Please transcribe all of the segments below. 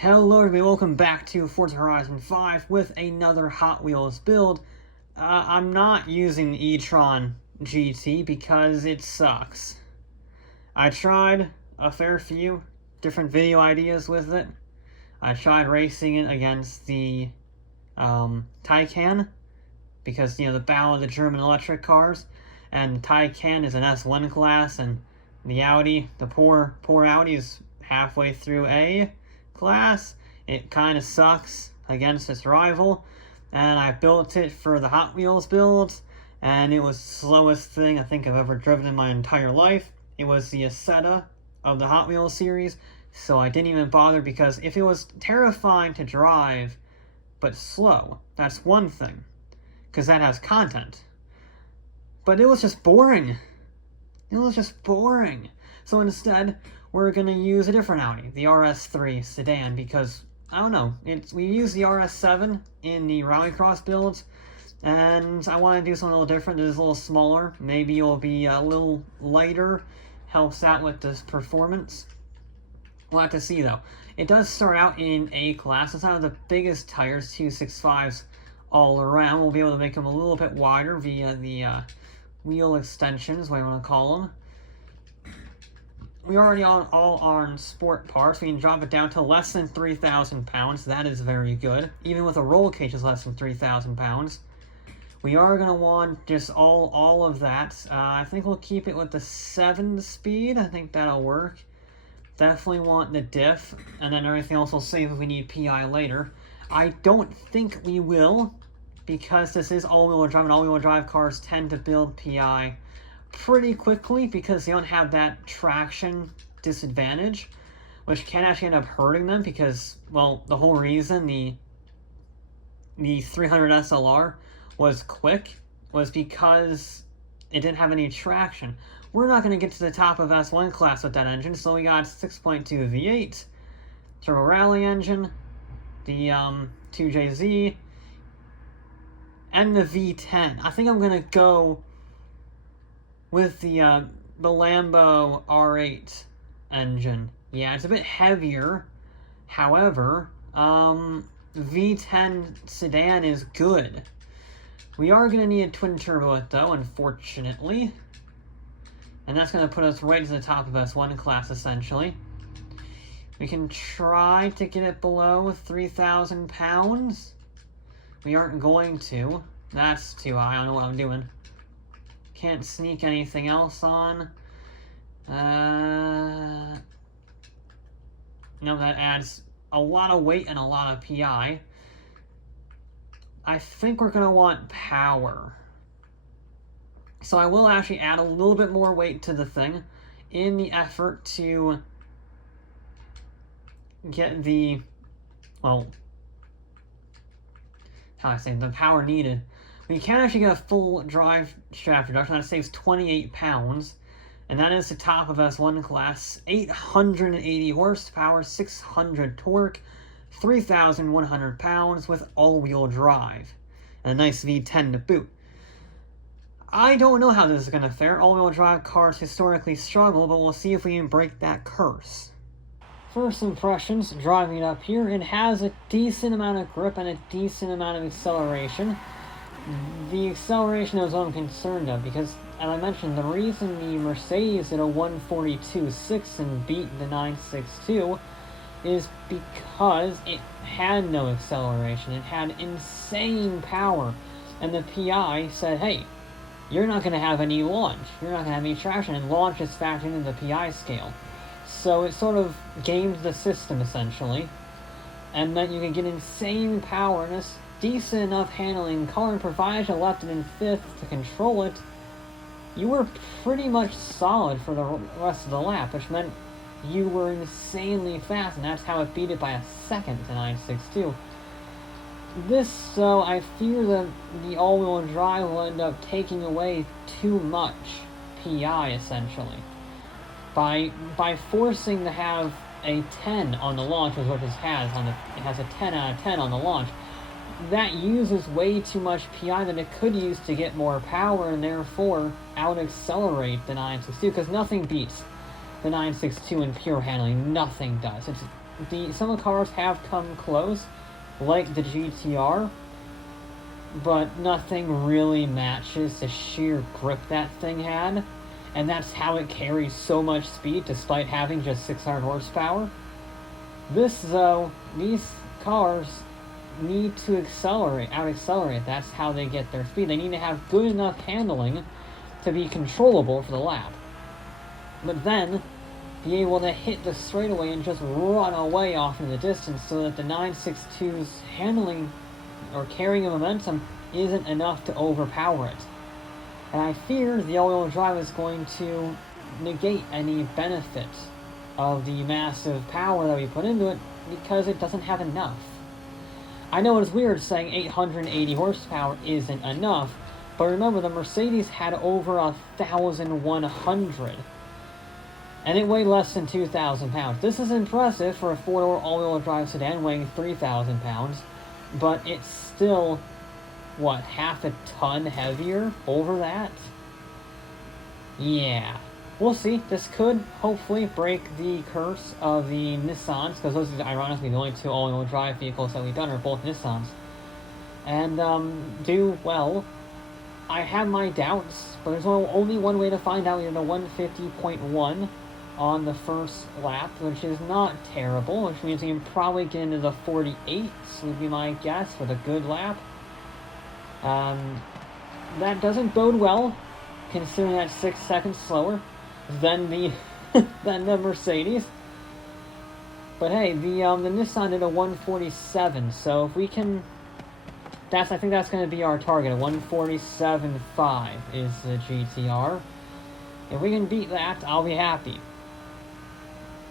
Hello everybody, welcome back to Forza Horizon 5 with another Hot Wheels build. I'm not using the E-Tron GT because it sucks. I tried a fair few different video ideas with it. I tried racing it against the Taycan because, the battle of the German electric cars, and the Taycan is an S1 class, and the Audi, the poor Audi, is halfway through A class. It kind of sucks against its rival, and I built it for the Hot Wheels builds, and it was the slowest thing I think I've ever driven in my entire life. It was the Sedan of the Hot Wheels series, so I didn't even bother, because if it was terrifying to drive but slow, that's one thing, because that has content. But it was just boring. So instead, we're going to use a different Audi, the RS3 Sedan, because, I don't know, we use the RS7 in the Rallycross builds, and I want to do something a little different. It is a little smaller. Maybe it'll be a little lighter, helps out with this performance. We'll have to see, though. It does start out in A class. It's not the biggest tires, 265s all around. We'll be able to make them a little bit wider via the wheel extensions, what you want to call them. We already all on sport parts. We can drop it down to less than 3,000 pounds. That is very good. Even with a roll cage is less than 3,000 pounds. We are going to want just all of that. I think we'll keep it with the 7-speed. I think that'll work. Definitely want the diff, and then everything else will save if we need PI later. I don't think we will, because this is all-wheel drive, and all-wheel drive cars tend to build PI pretty quickly because they don't have that traction disadvantage, which can actually end up hurting them, because, well, the whole reason the 300 SLR was quick was because it didn't have any traction. We're not going to get to the top of S1 class with that engine, so we got 6.2 V8, turbo rally engine, the 2JZ, and the V10. I think I'm going to go with the Lambo R8 engine. Yeah, it's a bit heavier. However, V10 Sedan is good. We are going to need a twin turbo it, though, unfortunately. And that's going to put us right to the top of S1 class, essentially. We can try to get it below 3,000 pounds. We aren't going to. That's too high. I don't know what I'm doing. Can't sneak anything else on. No, that adds a lot of weight and a lot of PI. I think we're going to want power. So I will actually add a little bit more weight to the thing in the effort to get the, well, how do I say, the power needed. We can actually get a full drive shaft reduction. That saves 28 pounds. And that is the top of S1 class. 880 horsepower, 600 torque, 3,100 pounds with all-wheel drive. And a nice V10 to boot. I don't know how this is going to fare. All-wheel drive cars historically struggle, but we'll see if we can break that curse. First impressions, driving it up here, it has a decent amount of grip and a decent amount of acceleration. The acceleration is what I'm concerned of, because, as I mentioned, the reason the Mercedes did a 142.6 and beat the 962 is because it had no acceleration. It had insane power, and the PI said, hey, you're not going to have any launch. You're not going to have any traction, and launch is factored into the PI scale. So it sort of gamed the system, essentially, and meant you can get insane power in this decent enough handling car, and provided you left it in 5th to control it, you were pretty much solid for the rest of the lap, which meant you were insanely fast, and that's how it beat it by a second to 962. So I fear that the all-wheel drive will end up taking away too much PI, essentially. By forcing to have a 10 on the launch, which is what it has a 10 out of 10 on the launch, that uses way too much PI that it could use to get more power, and therefore out-accelerate the 962, because nothing beats the 962 in pure handling. Nothing does. It's some of the cars have come close, like the GTR, but nothing really matches the sheer grip that thing had, and that's how it carries so much speed despite having just 600 horsepower. This, though, these cars need to out-accelerate. That's how they get their speed. They need to have good enough handling to be controllable for the lap. But then, be able to hit the straightaway and just run away off in the distance so that the 962's handling or carrying of momentum isn't enough to overpower it. And I fear the all-wheel drive is going to negate any benefit of the massive power that we put into it because it doesn't have enough. I know it's weird saying 880 horsepower isn't enough, but remember the Mercedes had over 1,100. And it weighed less than 2,000 pounds. This is impressive for a four-door all-wheel drive sedan weighing 3,000 pounds, but it's still, what, half a ton heavier over that? Yeah. We'll see. This could hopefully break the curse of the Nissans, because those are ironically the only two all-wheel drive vehicles that we've done are both Nissans. And do well. I have my doubts, but there's only one way to find out. We have a 150.1 on the first lap, which is not terrible, which means we can probably get into the 48s, would be my guess, with a good lap. That doesn't bode well, considering that's 6 seconds slower than the than the Mercedes. But hey, the Nissan did a 147, so if we can, I think that's going to be our target. A 147.5 is the GTR. If we can beat that, I'll be happy.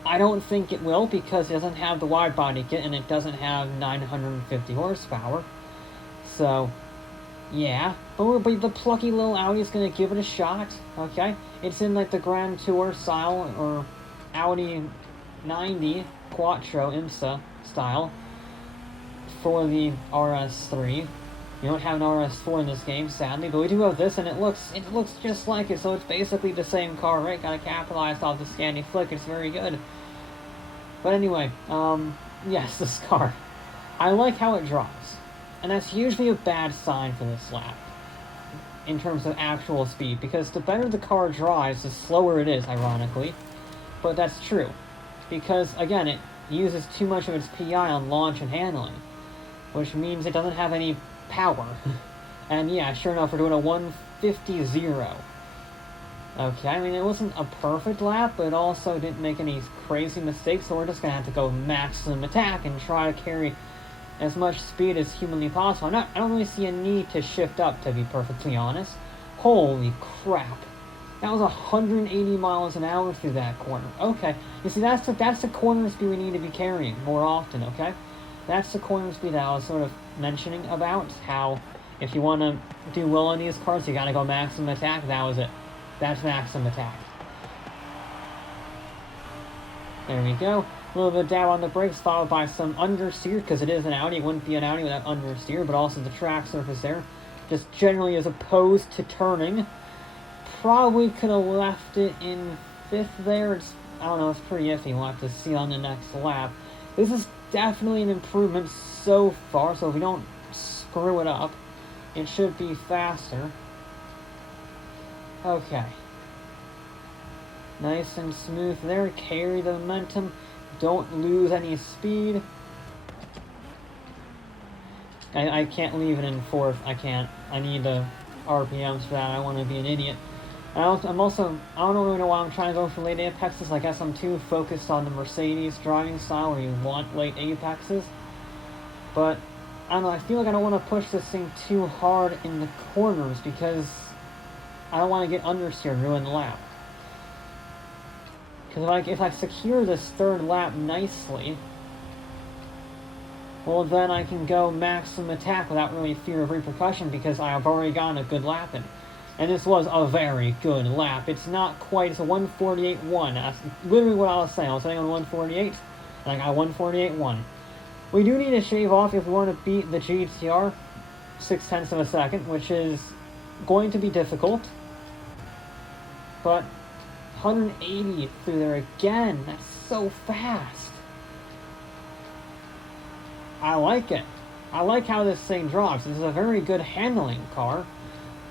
I don't think it will because it doesn't have the wide body kit and it doesn't have 950 horsepower. So, yeah. But the plucky little Audi is going to give it a shot, okay? It's in like the Grand Tour style, or Audi 90 Quattro IMSA style for the RS3. We don't have an RS4 in this game, sadly, but we do have this, and it looks just like it, so it's basically the same car, right? Gotta capitalize off the Scandi flick, it's very good. But anyway, yes, this car. I like how it drives, and that's usually a bad sign for this lap, in terms of actual speed, because the better the car drives, the slower it is, ironically. But that's true, because, again, it uses too much of its PI on launch and handling, which means it doesn't have any power. And yeah, sure enough, we're doing a 150.0. Okay, I mean, it wasn't a perfect lap, but it also didn't make any crazy mistakes, so we're just going to have to go maximum attack and try to carry as much speed as humanly possible. I don't really see a need to shift up, to be perfectly honest. Holy crap. That was 180 miles an hour through that corner. Okay, you see, that's the corner speed we need to be carrying more often, okay? That's the corner speed that I was sort of mentioning about, how if you want to do well on these cars, you got to go maximum attack. That was it. That's maximum attack. There we go. A little bit of dab on the brakes, followed by some understeer, because it is an Audi. It wouldn't be an Audi without understeer, but also the track surface there. Just generally as opposed to turning. Probably could have left it in 5th there. I don't know, it's pretty iffy. We'll have to see on the next lap. This is definitely an improvement so far, so if we don't screw it up, it should be faster. Okay. Nice and smooth there. Carry the momentum. Don't lose any speed. I can't leave it in 4th. I can't. I need the RPMs for that. I want to be an idiot. I don't really know why I'm trying to go for late apexes. I guess I'm too focused on the Mercedes driving style where you want late apexes. But, I don't know, I feel like I don't want to push this thing too hard in the corners because I don't want to get understeer and ruin the lap. Because if I secure this 3rd lap nicely, well then I can go maximum attack without really fear of repercussion because I have already gotten a good lap in. And this was a very good lap. It's not quite, it's a 148.1. That's literally what I was saying. I was saying on 148, and I got 148.1. We do need to shave off if we want to beat the GTR 0.6 of a second, which is going to be difficult. But 180 through there again, that's so fast. I like it. I like how this thing drives. This is a very good handling car,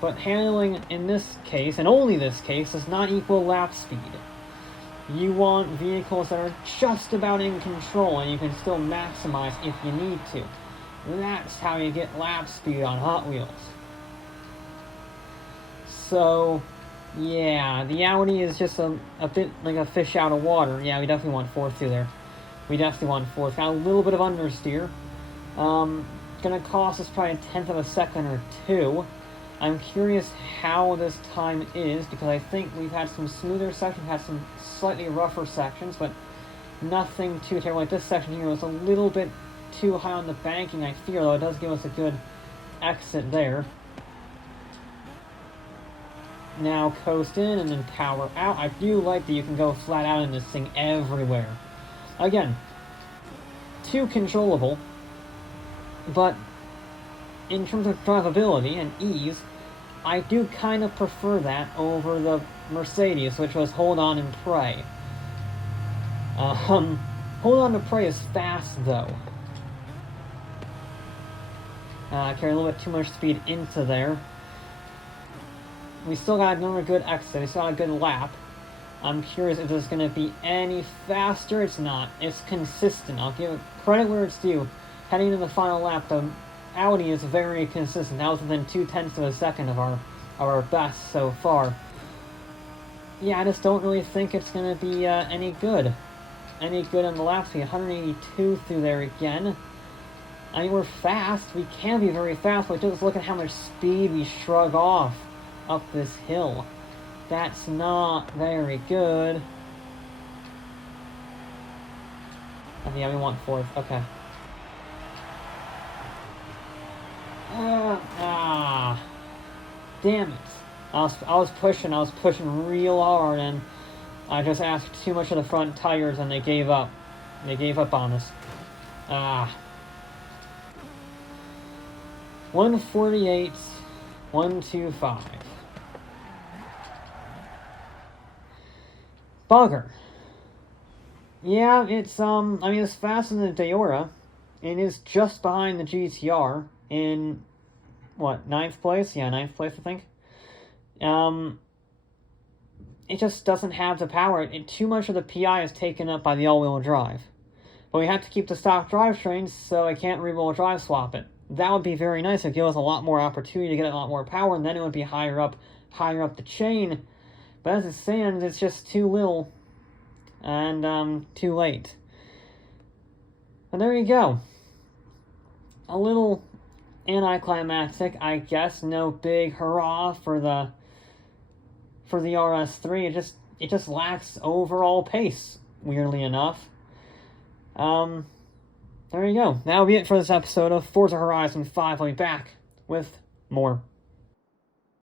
but handling in this case, and only this case, does not equal lap speed. You want vehicles that are just about in control, and you can still maximize if you need to. That's how you get lap speed on Hot Wheels. So, yeah, the Audi is just a bit like a fish out of water. Yeah, we definitely want fourth through there. We definitely want fourth. Got a little bit of understeer. Gonna cost us probably 1/10 of a second or two. I'm curious how this time is, because I think we've had some smoother sections, had some slightly rougher sections, but nothing too terrible. Like this section here was a little bit too high on the banking, I fear, though it does give us a good exit there. Now coast in and then power out. I do like that you can go flat out in this thing everywhere. Again, too controllable, but in terms of drivability and ease, I do kind of prefer that over the Mercedes, which was hold on and pray. Hold on to pray is fast, though. Carry a little bit too much speed into there. We still got another good exit. We still got a good lap. I'm curious if this is going to be any faster. It's not. It's consistent. I'll give it credit where it's due. Heading to the final lap, the Audi is very consistent. That was within 0.2 of a second of our best so far. Yeah, I just don't really think it's going to be any good. Any good on the lap speed. 182 through there again. I mean, we're fast. We can be very fast, but just look at how much speed we shrug off up this hill. That's not very good. Oh, yeah, we want fourth. Okay. Damn it. I was pushing real hard, and I just asked too much of the front tires, and they gave up. They gave up on us. 148, 125. Bugger. Yeah, it's, I mean, it's faster than the Deora. It is just behind the GTR in, what, 9th place? Yeah, 9th place, I think. It just doesn't have the power. Too much of the PI is taken up by the all-wheel drive. But we have to keep the stock drivetrain, so I can't rear-wheel drive swap it. That would be very nice. It would give us a lot more opportunity to get a lot more power, and then it would be higher up the chain. But as it stands, it's just too little, and too late. But there you go. A little anticlimactic, I guess. No big hurrah for the RS3. It just lacks overall pace, weirdly enough. There you go. That'll be it for this episode of Forza Horizon 5. I'll be back with more.